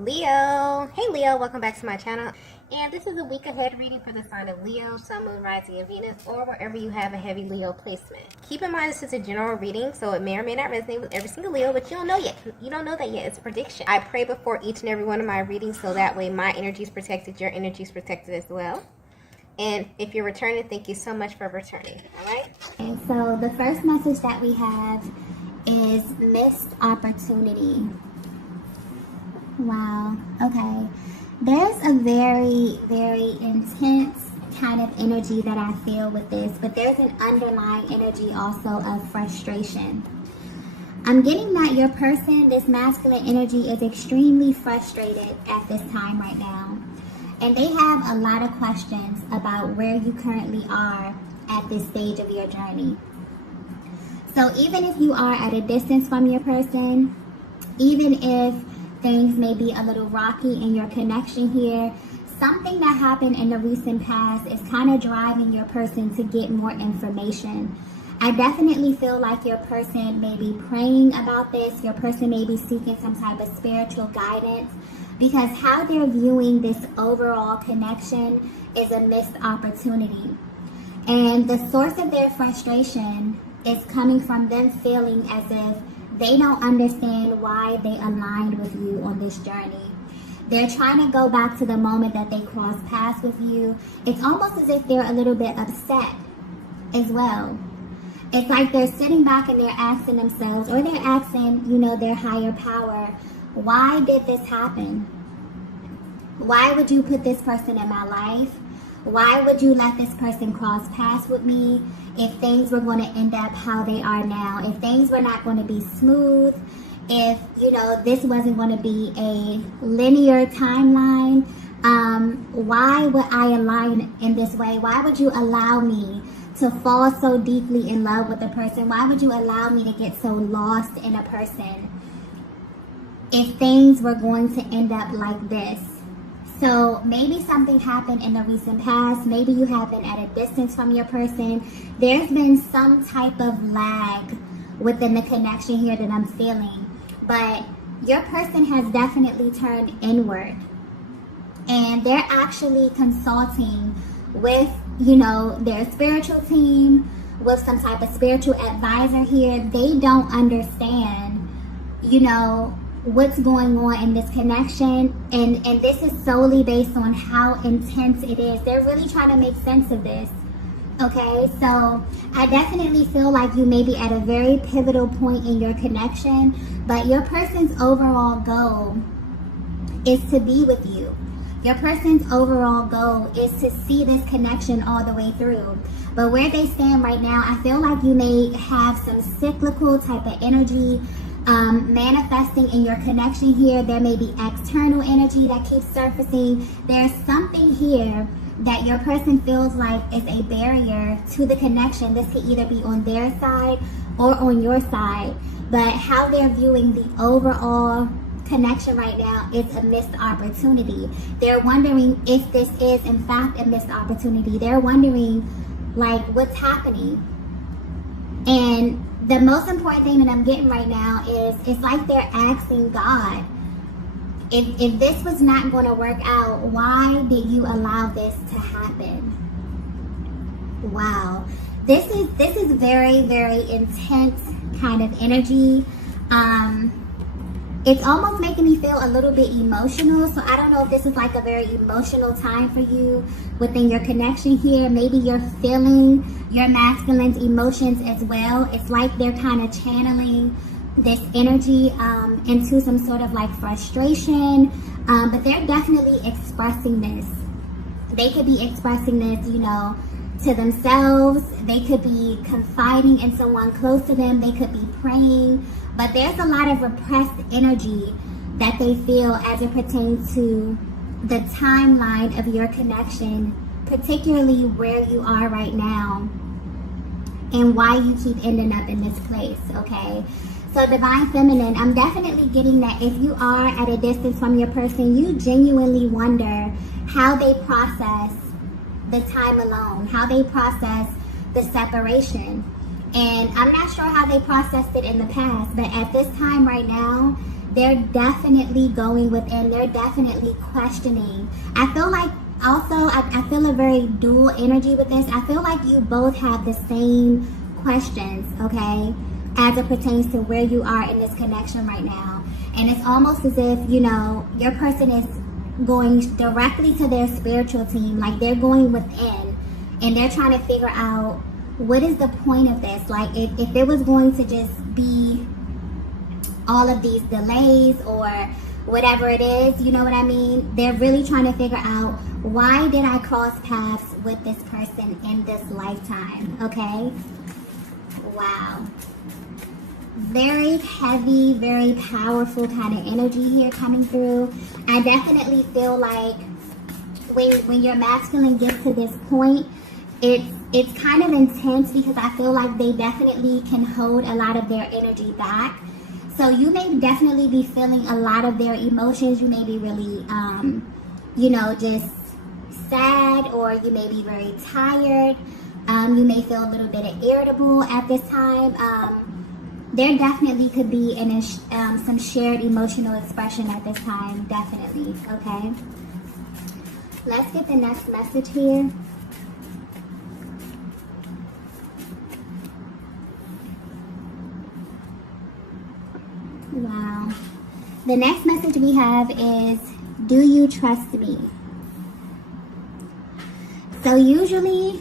Leo. Hey Leo, welcome back to my channel. And this is a week ahead reading for the sign of Leo, Sun, Moon, Rising, and Venus, or wherever you have a heavy Leo placement. Keep in mind this is a general reading, so it may or may not resonate with every single Leo, but you don't know yet. You don't know that yet. It's a prediction. I pray before each and every one of my readings, so that way my energy is protected, your energy is protected as well. And if you're returning, thank you so much for returning. All right? Okay, so the first message that we have is missed opportunity. Wow. Okay. There's a very, very intense kind of energy that I feel with this, but there's an underlying energy also of frustration. I'm getting that your person, this masculine energy, is extremely frustrated at this time right now. And they have a lot of questions about where you currently are at this stage of your journey. So even if you are at a distance from your person, even if things may be a little rocky in your connection here, something that happened in the recent past is kind of driving your person to get more information. I definitely feel like your person may be praying about this. Your person may be seeking some type of spiritual guidance, because how they're viewing this overall connection is a missed opportunity. And the source of their frustration is coming from them feeling as if they don't understand why they aligned with you on this journey. They're trying to go back to the moment that they crossed paths with you. It's almost as if they're a little bit upset as well. It's like they're sitting back and they're asking themselves, or they're asking, their higher power, why did this happen? Why would you put this person in my life? Why would you let this person cross paths with me if things were going to end up how they are now? If things were not going to be smooth, if, this wasn't going to be a linear timeline, why would I align in this way? Why would you allow me to fall so deeply in love with a person? Why would you allow me to get so lost in a person if things were going to end up like this? So maybe something happened in the recent past. Maybe you have been at a distance from your person. There's been some type of lag within the connection here that I'm feeling. But your person has definitely turned inward. And they're actually consulting with, their spiritual team, with some type of spiritual advisor here. They don't understand, what's going on in this connection, and this is solely based on how intense it is. They're really trying to make sense of this. Okay, so I definitely feel like you may be at a very pivotal point in your connection, but your person's overall goal is to be with you. Your person's overall goal is to see this connection all the way through. But where they stand right now, I feel like you may have some cyclical type of energy manifesting in your connection here. There may be external energy that keeps surfacing. There's something here that your person feels like is a barrier to the connection. This could either be on their side or on your side, but how they're viewing the overall connection right now is a missed opportunity. They're wondering if this is in fact a missed opportunity. They're wondering what's happening. And the most important thing that I'm getting right now is it's like they're asking God, if this was not going to work out, why did you allow this to happen? Wow. This is very, very intense kind of energy. It's almost making me feel a little bit emotional. So I don't know if this is like a very emotional time for you within your connection here. Maybe you're feeling your masculine's emotions as well. It's like they're kind of channeling this energy into some sort of frustration. But they're definitely expressing this. They could be expressing this, to themselves. They could be confiding in someone close to them. They could be praying. But there's a lot of repressed energy that they feel as it pertains to the timeline of your connection, particularly where you are right now and why you keep ending up in this place, okay? So Divine Feminine, I'm definitely getting that if you are at a distance from your person, you genuinely wonder how they process the time alone, how they process the separation. And I'm not sure how they processed it in the past, but at this time right now, they're definitely going within. They're definitely questioning. I feel like also, I feel a very dual energy with this. I feel like you both have the same questions, okay, as it pertains to where you are in this connection right now. And it's almost as if, you know, your person is going directly to their spiritual team, like they're going within and they're trying to figure out what is the point of this. Like if it was going to just be all of these delays or whatever it is, you know what I mean? They're really trying to figure out, why did I cross paths with this person in this lifetime, okay? Wow. Very heavy, very powerful kind of energy here coming through. I definitely feel like when your masculine gets to this point, it's kind of intense, because I feel like they definitely can hold a lot of their energy back. So you may definitely be feeling a lot of their emotions. You may be really, you know, just sad, or you may be very tired. You may feel a little bit irritable at this time. There definitely could be some shared emotional expression at this time, definitely, okay? Let's get the next message here. Wow. The next message we have is, do you trust me? So usually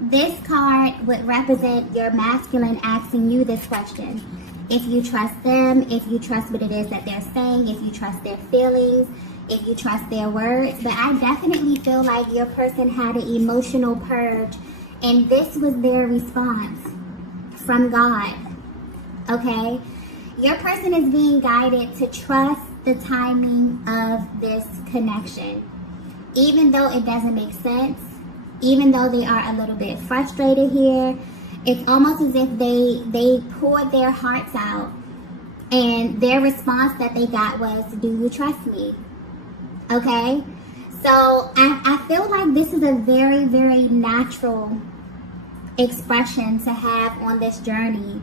this card would represent your masculine asking you this question. If you trust them, if you trust what it is that they're saying, if you trust their feelings, if you trust their words. But I definitely feel like your person had an emotional purge, and this was their response from God, okay? Your person is being guided to trust the timing of this connection. Even though it doesn't make sense, even though they are a little bit frustrated here, it's almost as if they poured their hearts out, and their response that they got was, do you trust me? Okay? So I feel like this is a very, very natural expression to have on this journey,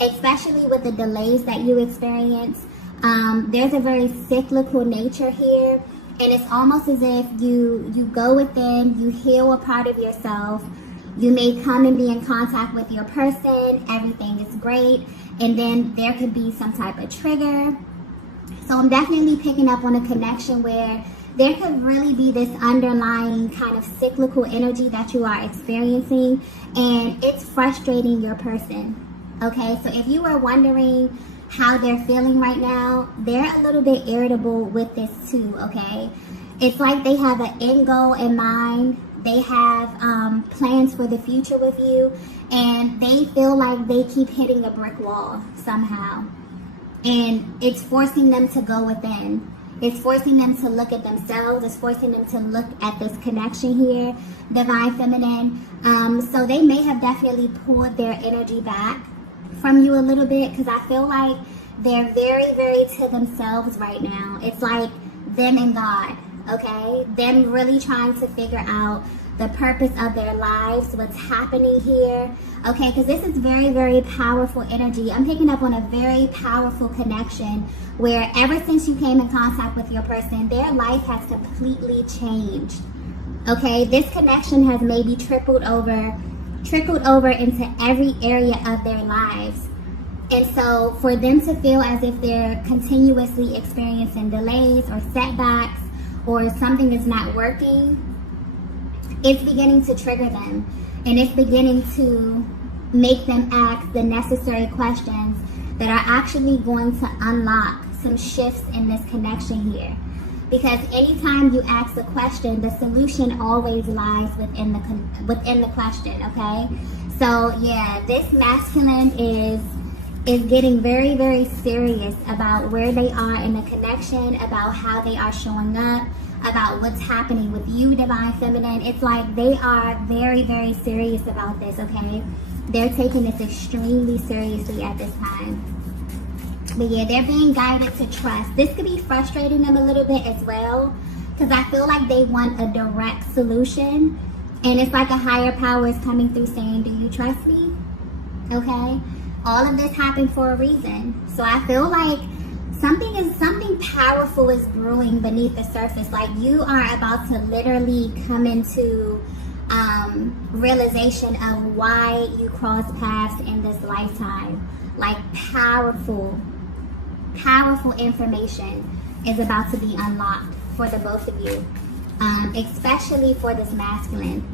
especially with the delays that you experience. There's a very cyclical nature here, and it's almost as if you go within, you heal a part of yourself, you may come and be in contact with your person, everything is great, and then there could be some type of trigger. So I'm definitely picking up on a connection where there could really be this underlying kind of cyclical energy that you are experiencing, and it's frustrating your person. Okay, so if you are wondering how they're feeling right now, they're a little bit irritable with this too, okay? It's like they have an end goal in mind. They have plans for the future with you, and they feel like they keep hitting a brick wall somehow. And it's forcing them to go within. It's forcing them to look at themselves. It's forcing them to look at this connection here, divine feminine. So they may have definitely pulled their energy back from you a little bit, because I feel like they're very, very to themselves right now. It's like them and God, okay? Them really trying to figure out the purpose of their lives, what's happening here, okay? Because this is very, very powerful energy. I'm picking up on a very powerful connection where ever since you came in contact with your person, their life has completely changed, okay? This connection has maybe trickled over into every area of their lives. And so for them to feel as if they're continuously experiencing delays or setbacks, or something is not working, it's beginning to trigger them, and it's beginning to make them ask the necessary questions that are actually going to unlock some shifts in this connection here. Because anytime you ask a question, the solution always lies within the question, okay? So yeah, this masculine is getting very, very serious about where they are in the connection, about how they are showing up, about what's happening with you, divine feminine. It's like they are very, very serious about this, okay? They're taking this extremely seriously at this time. But yeah, they're being guided to trust. This could be frustrating them a little bit as well, because I feel like they want a direct solution, and it's like a higher power is coming through saying, do you trust me? Okay? All of this happened for a reason. So I feel like something powerful is brewing beneath the surface. Like you are about to literally come into realization of why you cross paths in this lifetime. Like powerful information is about to be unlocked for the both of you, especially for this masculine.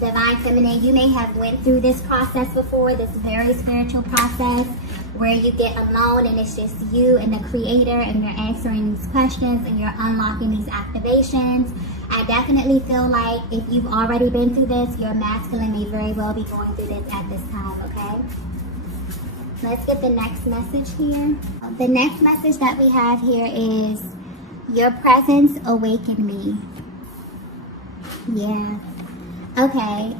Divine feminine, you may have went through this process before, this very spiritual process where you get alone and it's just you and the creator and you're answering these questions and you're unlocking these activations. I definitely feel like if you've already been through this, your masculine may very well be going through this at this time, okay? Let's get the next message here. The next message that we have here is, your presence awakened me. Yeah. Okay.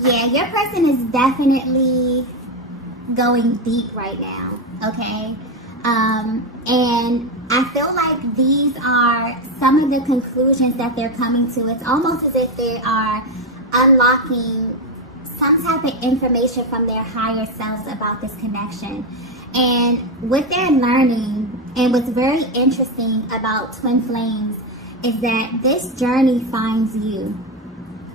Yeah, your person is definitely going deep right now. Okay. And I feel like these are some of the conclusions that they're coming to. It's almost as if they are unlocking some type of information from their higher selves about this connection. And what they're learning, and what's very interesting about twin flames, is that this journey finds you.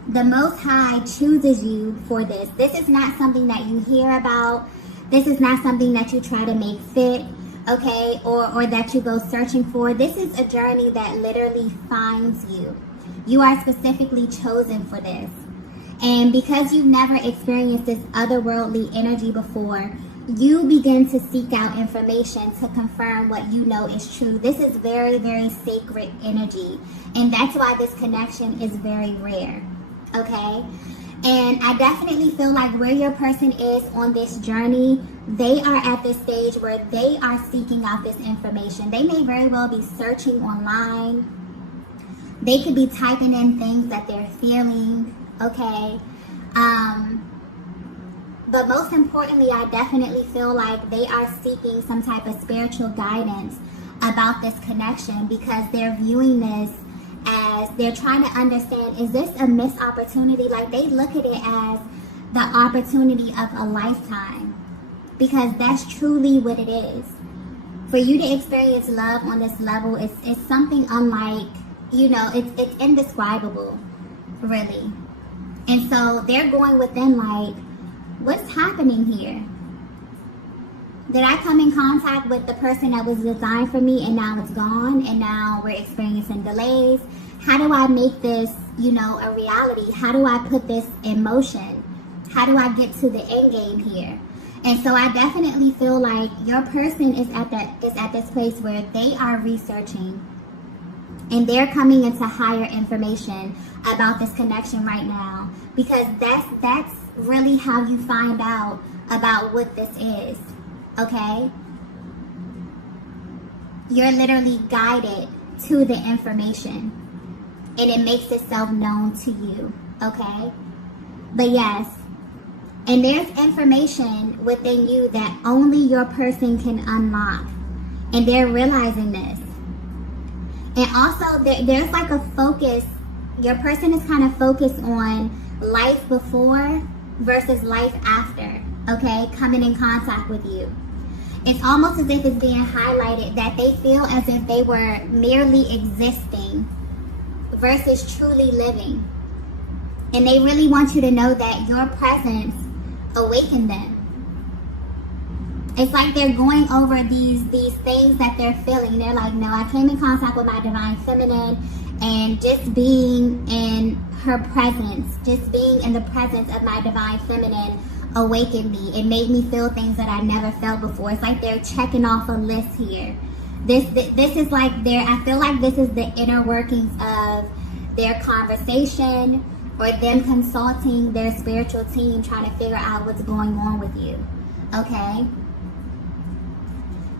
The Most High chooses you for this. This is not something that you hear about. This is not something that you try to make fit, okay, or that you go searching for. This is a journey that literally finds you. You are specifically chosen for this. And because you've never experienced this otherworldly energy before, you begin to seek out information to confirm what you know is true. This is very, very sacred energy. And that's why this connection is very rare. Okay? And I definitely feel like where your person is on this journey, they are at the stage where they are seeking out this information. They may very well be searching online. They could be typing in things that they're feeling. Okay? But most importantly, I definitely feel like they are seeking some type of spiritual guidance about this connection, because they're viewing this as, they're trying to understand, is this a missed opportunity? Like, they look at it as the opportunity of a lifetime, because that's truly what it is. For you to experience love on this level, it's something unlike, you know, it's indescribable, really. And so they're going within like, what's happening here? Did I come in contact with the person that was designed for me and now it's gone and now we're experiencing delays? How do I make this, you know, a reality? How do I put this in motion? How do I get to the end game here? And so I definitely feel like your person is at this place where they are researching and they're coming into higher information about this connection right now, because that's really how you find out about what this is. Okay? You're literally guided to the information and it makes itself known to you. Okay? But yes, and there's information within you that only your person can unlock, and they're realizing this. And also there's like a focus. Your person is kind of focused on life before versus life after, okay, coming in contact with you. It's almost as if it's being highlighted that they feel as if they were merely existing versus truly living. And they really want you to know that your presence awakened them. It's like they're going over these things that they're feeling. They're like, no, I came in contact with my divine feminine, and just being in her presence, just being in the presence of my divine feminine awakened me. It made me feel things that I never felt before. It's like they're checking off a list here. This is like I feel like this is the inner workings of their conversation, or them consulting their spiritual team trying to figure out what's going on with you. Okay?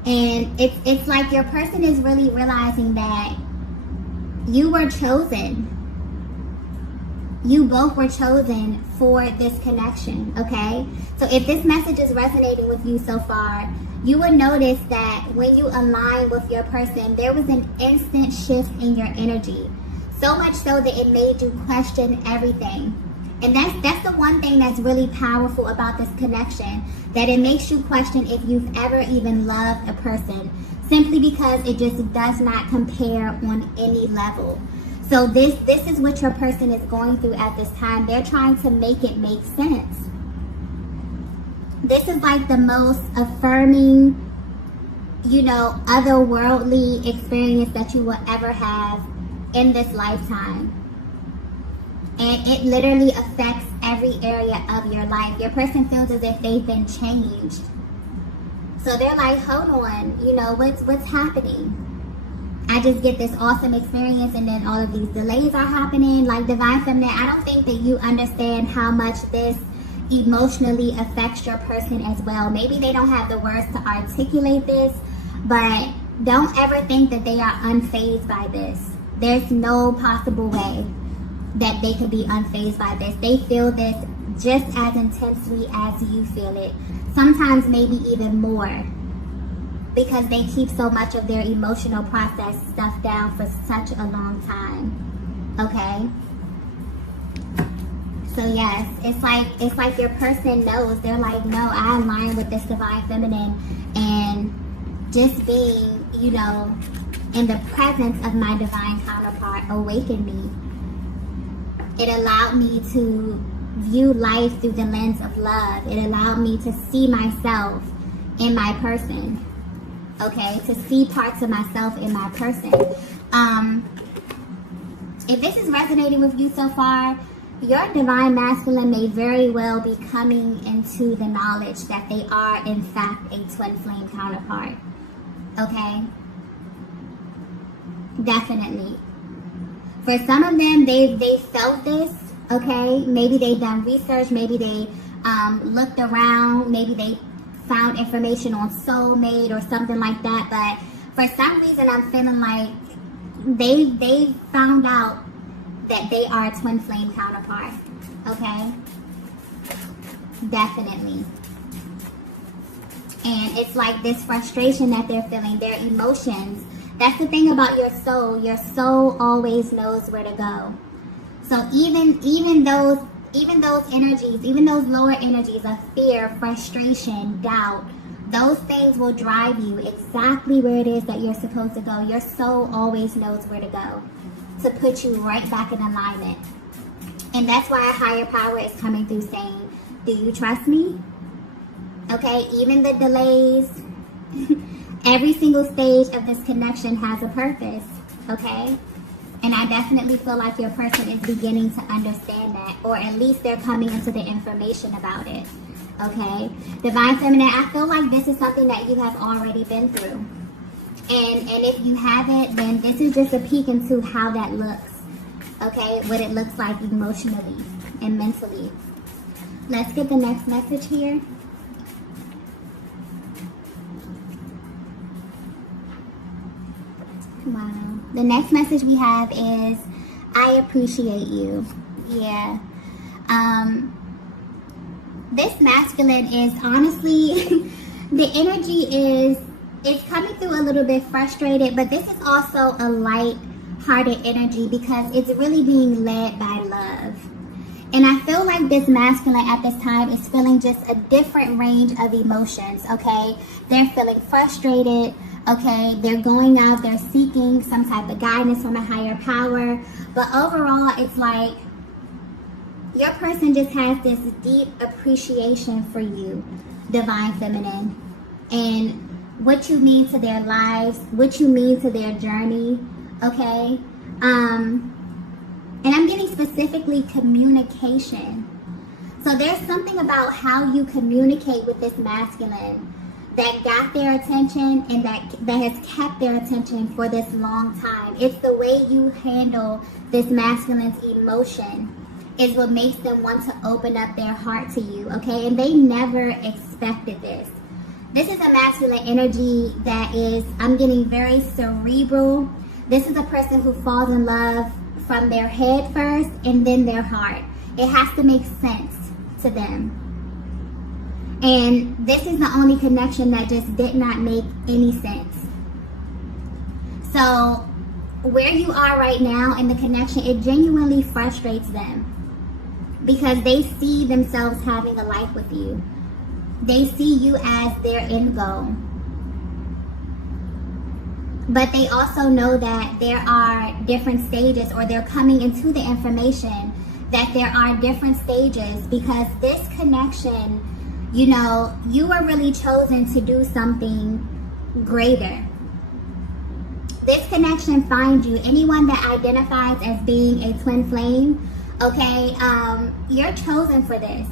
And it's like your person is really realizing that you were chosen. You both were chosen for this connection, okay? So if this message is resonating with you so far, you will notice that when you align with your person, there was an instant shift in your energy. So much so that it made you question everything. And that's the one thing that's really powerful about this connection, that it makes you question if you've ever even loved a person, simply because it just does not compare on any level. So this is what your person is going through at this time. They're trying to make it make sense. This is like the most affirming, otherworldly experience that you will ever have in this lifetime. And it literally affects every area of your life. Your person feels as if they've been changed. So they're like, hold on, what's happening? I just get this awesome experience and then all of these delays are happening. Like, Divine Feminine, I don't think that you understand how much this emotionally affects your person as well. Maybe they don't have the words to articulate this, but don't ever think that they are unfazed by this. There's no possible way that they could be unfazed by this. They feel this just as intensely as you feel it. Sometimes maybe even more, because they keep so much of their emotional process stuff down for such a long time. Okay? So yes, it's like your person knows. They're like, no, I align with this Divine Feminine, and just being, in the presence of my divine counterpart awakened me. It allowed me to view life through the lens of love. It allowed me to see myself in my person. Okay, to see parts of myself in my person. If this is resonating with you so far, your divine masculine may very well be coming into the knowledge that they are in fact a twin flame counterpart. Okay? Definitely. For some of them, they felt this. Okay? Maybe they've done research. Maybe they looked around. Maybe they found information on soulmate or something like that. But for some reason, I'm feeling like they found out that they are a twin flame counterpart. Okay? Definitely. And it's like this frustration that they're feeling, their emotions. That's the thing about your soul. Your soul always knows where to go. So even those energies, even those lower energies of fear, frustration, doubt, those things will drive you exactly where it is that you're supposed to go. Your soul always knows where to go to put you right back in alignment. And that's why a higher power is coming through saying, do you trust me? Okay, even the delays, every single stage of this connection has a purpose, okay? And I definitely feel like your person is beginning to understand that, or at least they're coming into the information about it, okay? Divine Feminine, I feel like this is something that you have already been through. And if you haven't, then this is just a peek into how that looks, okay? What it looks like emotionally and mentally. Let's get the next message here. Wow. The next message we have is, I appreciate you. Yeah. This masculine is honestly, the energy is, it's coming through a little bit frustrated, but this is also a light-hearted energy because it's really being led by love. And I feel like this masculine at this time is feeling just a different range of emotions, okay? They're feeling frustrated, okay? They're going out, they're seeking some type of guidance from a higher power. But overall, it's like your person just has this deep appreciation for you, Divine Feminine, and what you mean to their lives, what you mean to their journey, okay? And I'm getting specifically communication. So there's something about how you communicate with this masculine that got their attention and that has kept their attention for this long time. It's the way you handle this masculine's emotion is what makes them want to open up their heart to you, okay? And they never expected this. This is a masculine energy that is, I'm getting very cerebral. This is a person who falls in love from their head first and then their heart. It has to make sense to them. And this is the only connection that just did not make any sense. So where you are right now in the connection, it genuinely frustrates them. because they see themselves having a life with you. They see you as their end goal. But they also know that there are different stages, or they're coming into the information that there are different stages, because this connection, you know, you were really chosen to do something greater. This connection finds you. Anyone that identifies as being a twin flame, okay, you're chosen for this.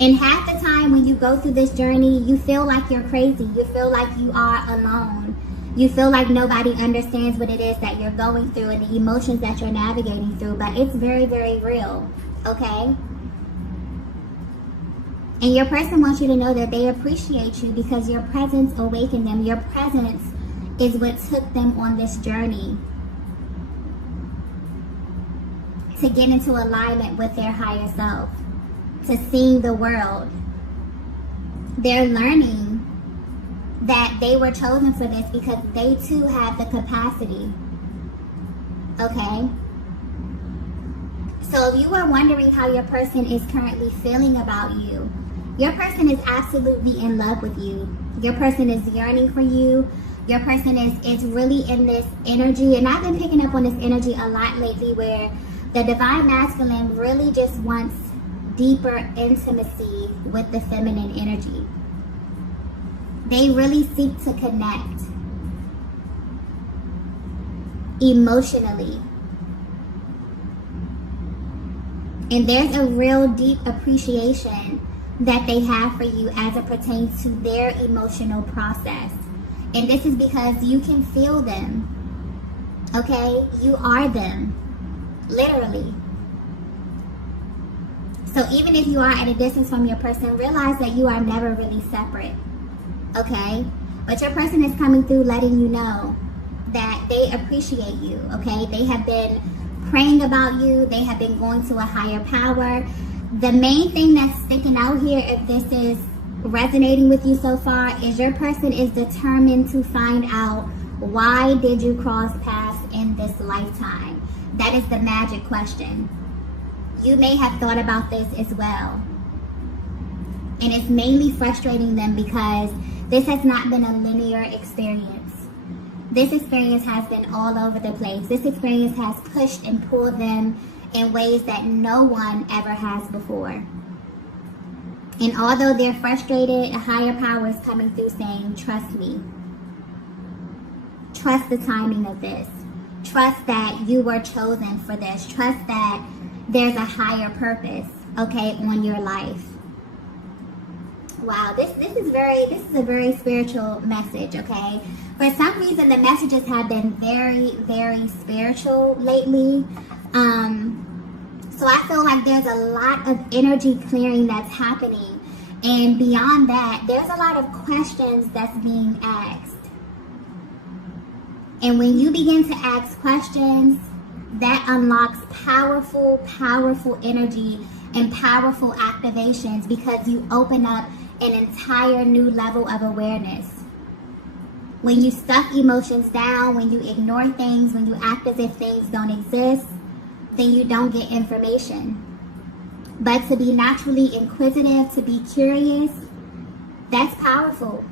And half the time when you go through this journey, you feel like you're crazy. You feel like you are alone. You feel like nobody understands what it is that you're going through and the emotions that you're navigating through. But it's very, very real, okay? And your person wants you to know that they appreciate you because your presence awakened them. Your presence is what took them on this journey to get into alignment with their higher self, to seeing the world. They're learning that they were chosen for this because they too have the capacity. Okay? So if you are wondering how your person is currently feeling about you, your person is absolutely in love with you. Your person is yearning for you. Your person is really in this energy. And I've been picking up on this energy a lot lately, where the divine masculine really just wants deeper intimacy with the feminine energy. They really seek to connect emotionally. And there's a real deep appreciation that they have for you as it pertains to their emotional process. And this is because you can feel them. Okay? You are them. Literally. So even if you are at a distance from your person, realize that you are never really separate. Okay? But your person is coming through letting you know that they appreciate you. Okay? They have been praying about you. They have been going to a higher power. The main thing that's sticking out here, if this is resonating with you so far, is your person is determined to find out, why did you cross paths in this lifetime? That is the magic question. You may have thought about this as well. And it's mainly frustrating them because this has not been a linear experience. This experience has been all over the place. This experience has pushed and pulled them in ways that no one ever has before. And although they're frustrated, a higher power is coming through saying, trust me. Trust the timing of this. Trust that you were chosen for this. Trust that there's a higher purpose, okay, on your life. Wow, this is a very spiritual message, okay? For some reason, the messages have been very, very spiritual lately. So I feel like there's a lot of energy clearing that's happening. And beyond that, there's a lot of questions that's being asked. And when you begin to ask questions, that unlocks powerful, powerful energy and powerful activations, because you open up an entire new level of awareness. When you stuff emotions down, when you ignore things, when you act as if things don't exist, then you don't get information. But to be naturally inquisitive, to be curious, that's powerful,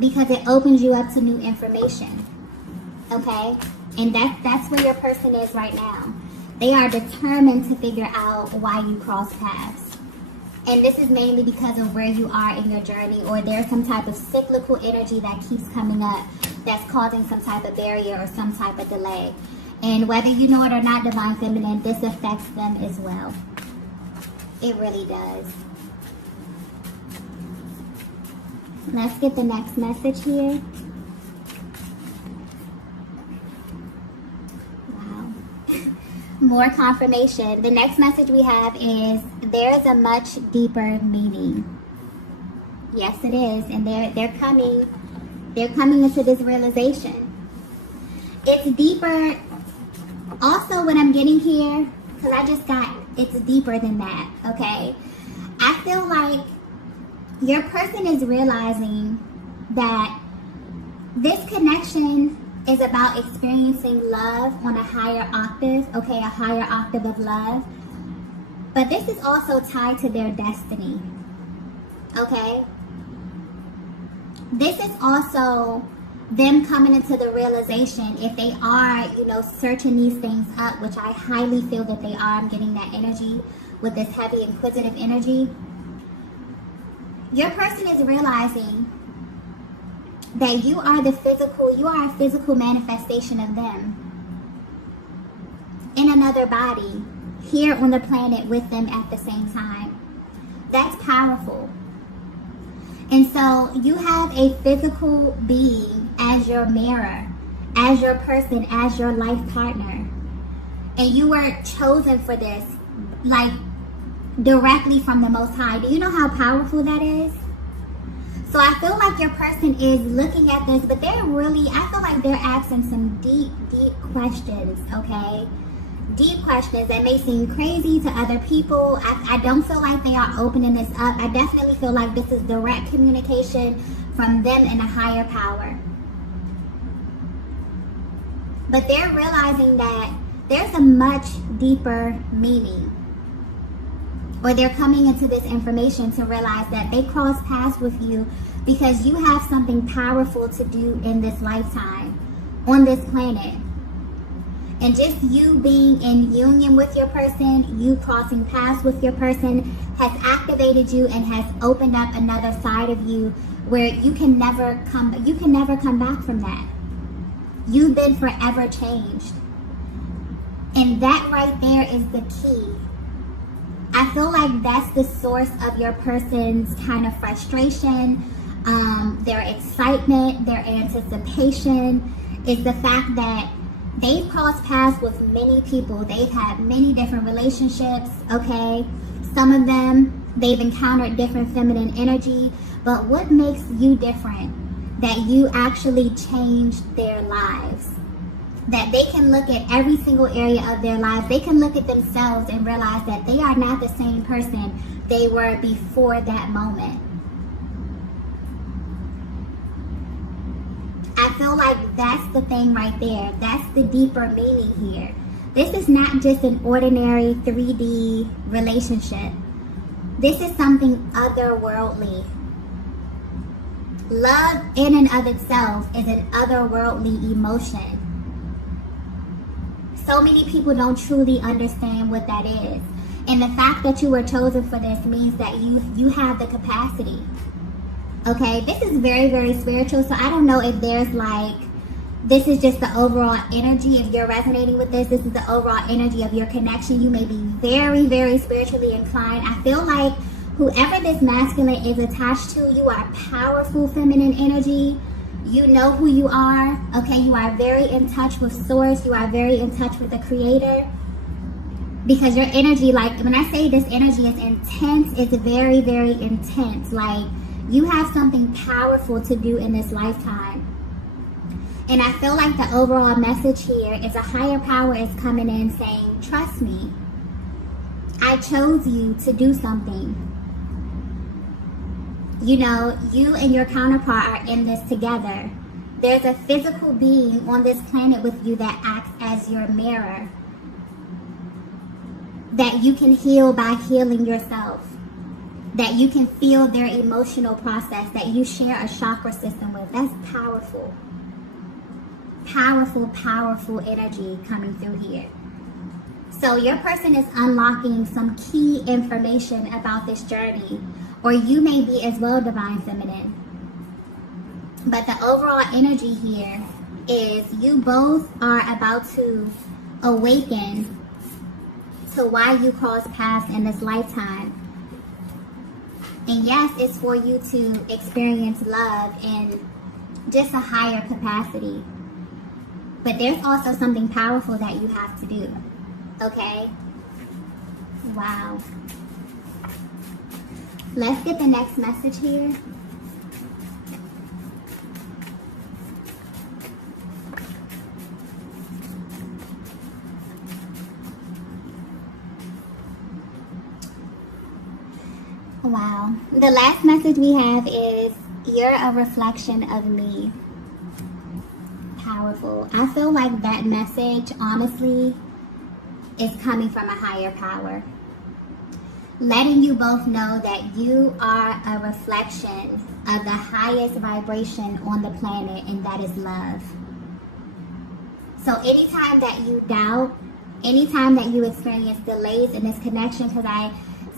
because it opens you up to new information. Okay? And that's where your person is right now. They are determined to figure out why you cross paths. And this is mainly because of where you are in your journey, or there's some type of cyclical energy that keeps coming up that's causing some type of barrier or some type of delay. And whether you know it or not, Divine Feminine, this affects them as well. It really does. Let's get the next message here. Wow. More confirmation. The next message we have is, there's a much deeper meaning. Yes, it is. And they're coming into this realization. It's deeper. Also, what I'm getting here, because I just got, it's deeper than that, okay? I feel like your person is realizing that this connection is about experiencing love on a higher octave, okay? A higher octave of love. But this is also tied to their destiny. Okay? This is also them coming into the realization, if they are, searching these things up, which I highly feel that they are. I'm getting that energy with this heavy inquisitive energy. Your person is realizing that you are a physical manifestation of them in another body here on the planet with them at the same time. That's powerful. And so you have a physical being as your mirror, as your person, as your life partner. And you were chosen for this, like directly from the Most High. Do you know how powerful that is? So I feel like your person is looking at this, but I feel like they're asking some deep, deep questions, okay? Deep questions that may seem crazy to other people. I don't feel like they are opening this up. I definitely feel like this is direct communication from them and a higher power. But they're realizing that there's a much deeper meaning. Or they're coming into this information to realize that they cross paths with you because you have something powerful to do in this lifetime, on this planet. And just you being in union with your person, you crossing paths with your person, has activated you and has opened up another side of you where you can never come back from that. You've been forever changed. And that right there is the key. I feel like that's the source of your person's kind of frustration, their excitement, their anticipation, is the fact that they've crossed paths with many people. They've had many different relationships, okay? Some of them, they've encountered different feminine energy. But what makes you different? That you actually changed their lives. That they can look at every single area of their lives. They can look at themselves and realize that they are not the same person they were before that moment. I feel like that's the thing right there. That's the deeper meaning here. This is not just an ordinary 3D relationship. This is something otherworldly. Love in and of itself is an otherworldly emotion. So many people don't truly understand what that is. And the fact that you were chosen for this means that you have the capacity. Okay, this is very, very spiritual. So I don't know if there's this is just the overall energy. If you're resonating with this, this is the overall energy of your connection. You may be very, very spiritually inclined. I feel like whoever this masculine is attached to, you are powerful feminine energy. You know who you are, okay? You are very in touch with source. You are very in touch with the creator. Because your energy, when I say this energy is intense, it's very, very intense. You have something powerful to do in this lifetime. And I feel like the overall message here is a higher power is coming in saying, trust me. I chose you to do something. You and your counterpart are in this together. There's a physical being on this planet with you that acts as your mirror. That you can heal by healing yourself. That you can feel their emotional process. That you share a chakra system with. That's powerful. Powerful, powerful energy coming through here. So your person is unlocking some key information about this journey. Or you may be as well divine feminine. But the overall energy here is you both are about to awaken to why you cross paths in this lifetime. And yes, it's for you to experience love in just a higher capacity. But there's also something powerful that you have to do. Okay? Wow. Let's get the next message here. Wow. The last message we have is, you're a reflection of me. Powerful. I feel like that message, honestly, is coming from a higher power. letting you both know that you are a reflection of the highest vibration on the planet, and that is love. So anytime that you doubt, anytime that you experience delays in this connection, because I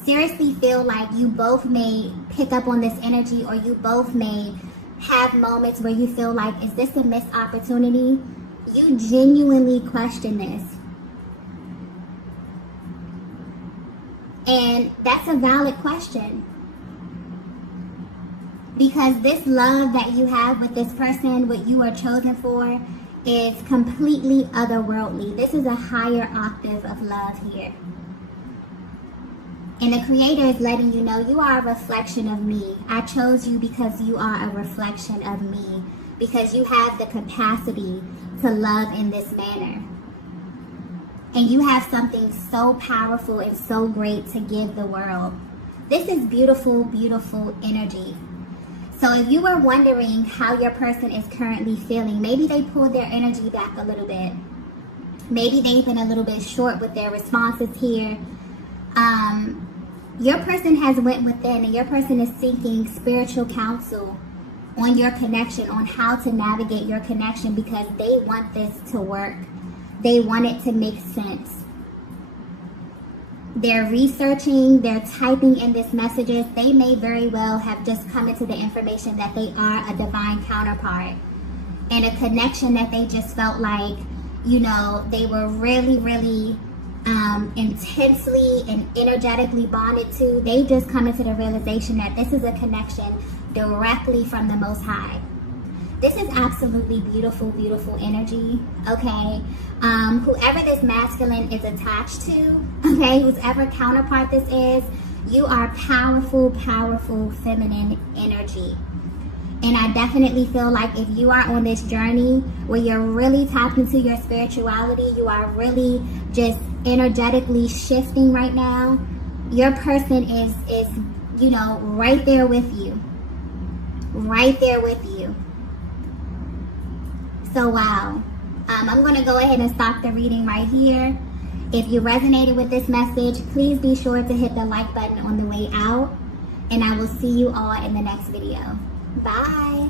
seriously feel like you both may pick up on this energy, or you both may have moments where you feel like, is this a missed opportunity? You genuinely question this. And that's a valid question. Because this love that you have with this person, what you are chosen for, is completely otherworldly. This is a higher octave of love here. And the Creator is letting you know you are a reflection of me. I chose you because you are a reflection of me. Because you have the capacity to love in this manner. And you have something so powerful and so great to give the world. This is beautiful, beautiful energy. So if you were wondering how your person is currently feeling, maybe they pulled their energy back a little bit. Maybe they've been a little bit short with their responses here. Your person has went within, and your person is seeking spiritual counsel on your connection, on how to navigate your connection, because they want this to work. They want it to make sense. They're researching, they're typing in these messages. They may very well have just come into the information that they are a divine counterpart, and a connection that they just felt like, you know, they were really, really intensely and energetically bonded to. They just come into the realization that this is a connection directly from the Most High. This is absolutely beautiful, beautiful energy, okay? Whoever this masculine is attached to, okay, whoever counterpart this is, you are powerful, powerful feminine energy. And I definitely feel like if you are on this journey where you're really tapped into your spirituality, you are really just energetically shifting right now, your person is you know, right there with you. Right there with you. So wow. I'm going to go ahead and stop the reading right here. If you resonated with this message, please be sure to hit the like button on the way out. And I will see you all in the next video. Bye.